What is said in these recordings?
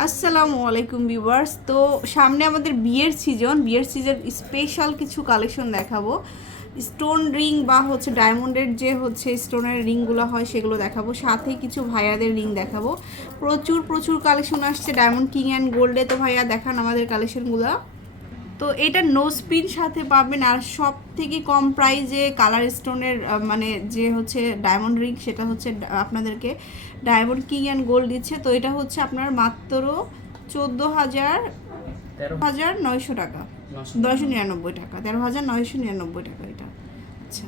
আসসালামু আলাইকুম ভিউয়ার্স। তো সামনে আমাদের বিয়ের সিজন বিয়ের সিজন স্পেশাল কিছু কালেকশন দেখাবো। স্টোন রিং বা হচ্ছে ডায়মন্ডের যে হচ্ছে স্টোনের রিংগুলো হয়, সেগুলো দেখাবো। সাথে কিছু ভাইয়াদের রিং দেখাবো। প্রচুর প্রচুর কালেকশন আসছে। ডায়মন্ড কিং অ্যান্ড গোল্ডে তো ভাইয়া দেখান আমাদের কালেকশনগুলো তো এটা নো স্পিন সাথে পাবেন আর সব থেকে কম প্রাইজে কালার স্টোনের মানে যে হচ্ছে ডায়মন্ড রিং সেটা হচ্ছে ডা- আপনাদেরকে ডায়মন্ড কিং অ্যান্ড গোল্ড দিচ্ছে। তো এটা হচ্ছে আপনার মাত্র চোদ্দ হাজার তেরো হাজার নয়শো টাকা। নয়শো নিরানব্বই। টাকা তেরো হাজার নয়শো নিরানব্বই টাকা এটা। আচ্ছা।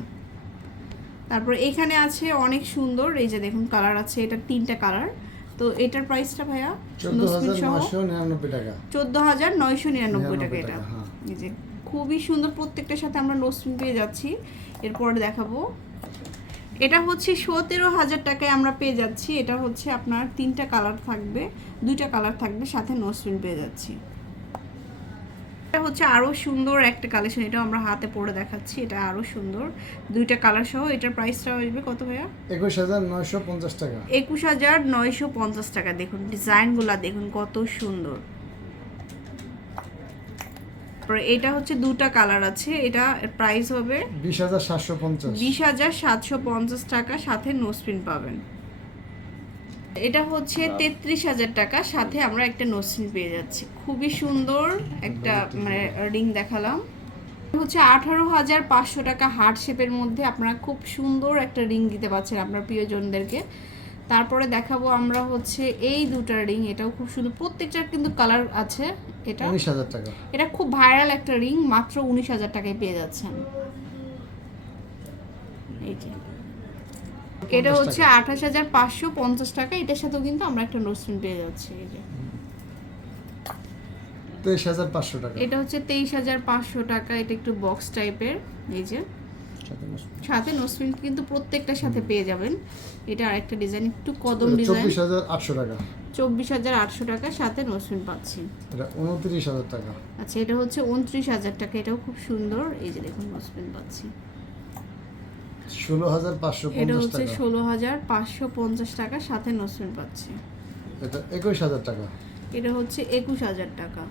তারপর এখানে আছে অনেক সুন্দর এই যে দেখুন কালার আছে এটা তিনটা কালার তো এটার প্রাইসটা ভাইয়া চোদ্দ হাজার সহ? নিরানব্বই টাকা। চোদ্দ হাজার নয়শো নিরানব্বই টাকা এটা। হ্যাঁ। এই যে খুবই সুন্দর প্রত্যেকটার সাথে আমরা নোসপিন পেয়ে যাচ্ছি। এরপরে দেখাবো। এটা হচ্ছে সতেরো হাজার টাকায় আমরা পেয়ে যাচ্ছি। এটা হচ্ছে আপনার তিনটা কালার থাকবে দুইটা কালার থাকবে সাথে নোসপিন পেয়ে যাচ্ছি। এটা হচ্ছে আরও সুন্দর একটা কালেকশন এটা আমরা হাতে পরে দেখাচ্ছি এটা আরও সুন্দর। দুইটা কালার সহ এটার প্রাইসটা আসবে কত ভাইয়া? একুশ হাজার নয়শো পঞ্চাশ টাকা। একুশ হাজার নয়শো পঞ্চাশ টাকা দেখুন ডিজাইনগুলা দেখুন কত সুন্দর। তারপরে এটা হচ্ছে দুটা কালার আছে। এটা প্রাইস হবে বিশ হাজার সাতশো পঞ্চাশ। বিশ হাজার সাতশো পঞ্চাশ টাকা সাথে নোসপিন পাবেন। এটা হচ্ছে তেত্রিশ হাজার টাকা সাথে আমরা একটা নোসপিন পেয়ে যাচ্ছি। খুবই সুন্দর একটা মানে রিং দেখালাম। হচ্ছে আঠারো হাজার পাঁচশো টাকা হার্ট শেপের মধ্যে আপনারা খুব সুন্দর একটা রিং দিতে পারছেন আপনার প্রিয়জনদেরকে। তারপরে দেখাবো আমরা হচ্ছে এই দুটা রিং। এটাও খুব সুন্দর। প্রত্যেকটার কিন্তু কালার আছে এটা। উনিশ হাজার টাকা। এটা খুব ভাইরাল একটা রিং মাত্র উনিশ হাজার টাকায় পেয়ে যাচ্ছেন। এই যে। এটা হচ্ছে আঠাশ হাজার পাঁচশো পঞ্চাশ টাকা। এটার সাথেও কিন্তু আমরা একটা নোসপিন পেয়ে যাচ্ছি এই যে। তেইশ হাজার পাঁচশো টাকা। এটা হচ্ছে তেইশ হাজার পাঁচশো টাকা। এটা একটু বক্স টাইপের এই যে। সাথে নোসপিন কিন্তু প্রত্যেকটার সাথে পেয়ে যাবেন। এটা আরেকটা ডিজাইন একটু কদম ডিজাইন। চব্বিশ হাজার আটশো টাকা। চব্বিশ হাজার আটশো টাকার সাথে নোসপিন পাচ্ছি। এটা উনত্রিশ হাজার টাকা। আচ্ছা এটা হচ্ছে উনত্রিশ হাজার টাকা এটাও খুব সুন্দর। এই যে দেখুন নোসপিন পাচ্ছি। ষোলো হাজার পাঁচশো এটা হচ্ছে টাকা। ষোলো হাজার পাঁচশো পঞ্চাশ টাকা সাথে নসরুন পাচ্ছি। এটা একুশ হাজার টাকা। এটা হচ্ছে একুশ হাজার টাকা।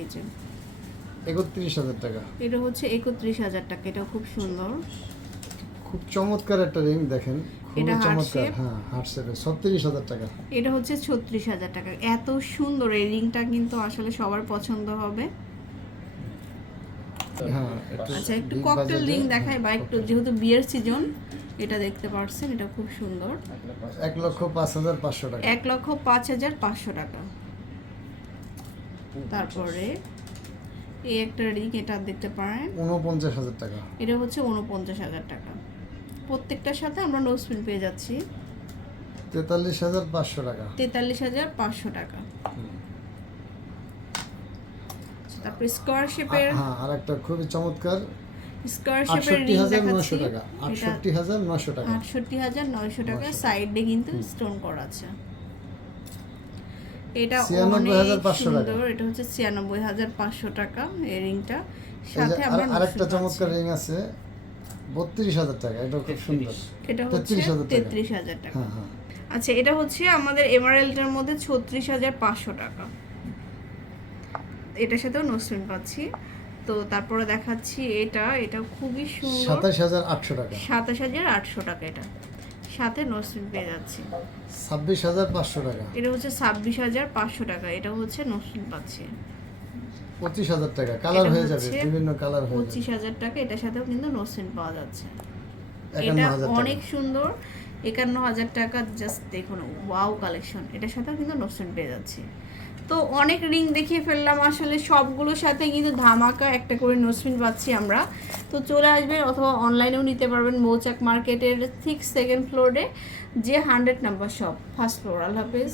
এই যে। একত্রিশ হাজার টাকা। এটা হচ্ছে একত্রিশ হাজার টাকা এটাও খুব সুন্দর। খুব চমৎকার একটা রিং দেখেন এটা চমৎকার। হ্যাঁ হার্ট শেপে। ছত্রিশ হাজার টাকা। এটা হচ্ছে ছত্রিশ হাজার টাকা। এত সুন্দর এই রিংটা কিন্তু আসলে সবার পছন্দ হবে। হ্যাঁ আচ্ছা একটু ককটেল রিং দেখায় বা একটু যেহেতু বিয়ের সিজন এটা দেখতে পারছেন এটা খুব সুন্দর। এক লক্ষ পাঁচ হাজার পাঁচশো টাকা। এক লক্ষ পাঁচ হাজার পাঁচশো টাকা। তারপরে এই একটা রিং এটা দেখতে পারেন। উনপঞ্চাশ হাজার টাকা। এটা হচ্ছে উনপঞ্চাশ হাজার টাকা। প্রত্যেকটার সাথে আমরা নোসপিন পেয়ে যাচ্ছি। তেতাল্লিশ হাজার পাঁচশো টাকা। তেতাল্লিশ হাজার পাঁচশো টাকা। তারপরে স্কোয়ার শেপের হ্যাঁ আর একটা খুবই চমৎকার। স্কোয়ার শেপের রিং দেখাচ্ছি। আটষট্টি হাজার নশো টাকা। আটষট্টি হাজার নয়শো টাকা। সাইডে কিন্তু স্টোন করা আছে। এটা অনেক সুন্দর এটা হচ্ছে ছিয়ানব্বই হাজার পাঁচশো টাকা এই রিংটা সাথে আরেকটা চমৎকার রিং আছে বত্রিশ হাজার টাকা এটা খুব সুন্দর। এটা হচ্ছে তেত্রিশ হাজার টাকা। হ্যাঁ হ্যাঁ। আচ্ছা এটা হচ্ছে আমাদের মধ্যে ছত্রিশ হাজার পাঁচশো টাকা। এটার সাথেও নোসপিন পাচ্ছি। তো তারপরে দেখাচ্ছি এটা এটা খুবই সুন্দর। সাতাশ হাজার আটশো টাকা। সাতাশ হাজার আটশো টাকা এটা। সাথে নোসপিন পেয়ে যাচ্ছি। ছাব্বিশ হাজার পাঁচশো টাকা। এটা হচ্ছে ছাব্বিশ হাজার পাঁচশো টাকা এটা হচ্ছে নোসপিন পাচ্ছি। পঁচিশ হাজার টাকা কালার হয়ে যাবে বিভিন্ন কালার হয়ে পঁচিশ হাজার টাকা এটার সাথেও কিন্তু নোসপিন পাওয়া যাচ্ছে। এটা অনেক সুন্দর একান্ন হাজার টাকা জাস্ট দেখুন ওয়াও কালেকশন এটার সাথেও কিন্তু নোসপিন পেয়ে যাচ্ছে। তো অনেক রিং দেখিয়ে ফেললাম। আসলে সবগুলোর সাথে কিন্তু ধামাকা একটা করে নোসপিন পাচ্ছি আমরা। তো চলে আসবেন অথবা অনলাইনেও নিতে পারবেন মৌচাক মার্কেটের ঠিক সেকেন্ড ফ্লোরে যে hundred number shop first floor আল্লাহ হাফেজ।